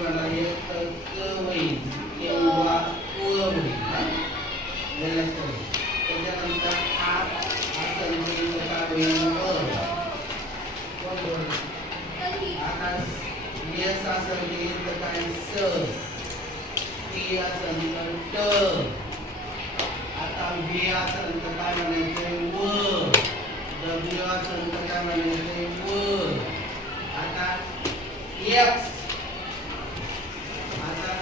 मला एक क होईल किंवा क होईल ना त्याच्यानंतर आत असेल तर काय होईल आता यस असेल तर काय स टी असेल तर ट आता व्ही असेल तर काय म्हणायचं व डब्ल्यू असेल तर काय म्हणायचं व आता एक्स आता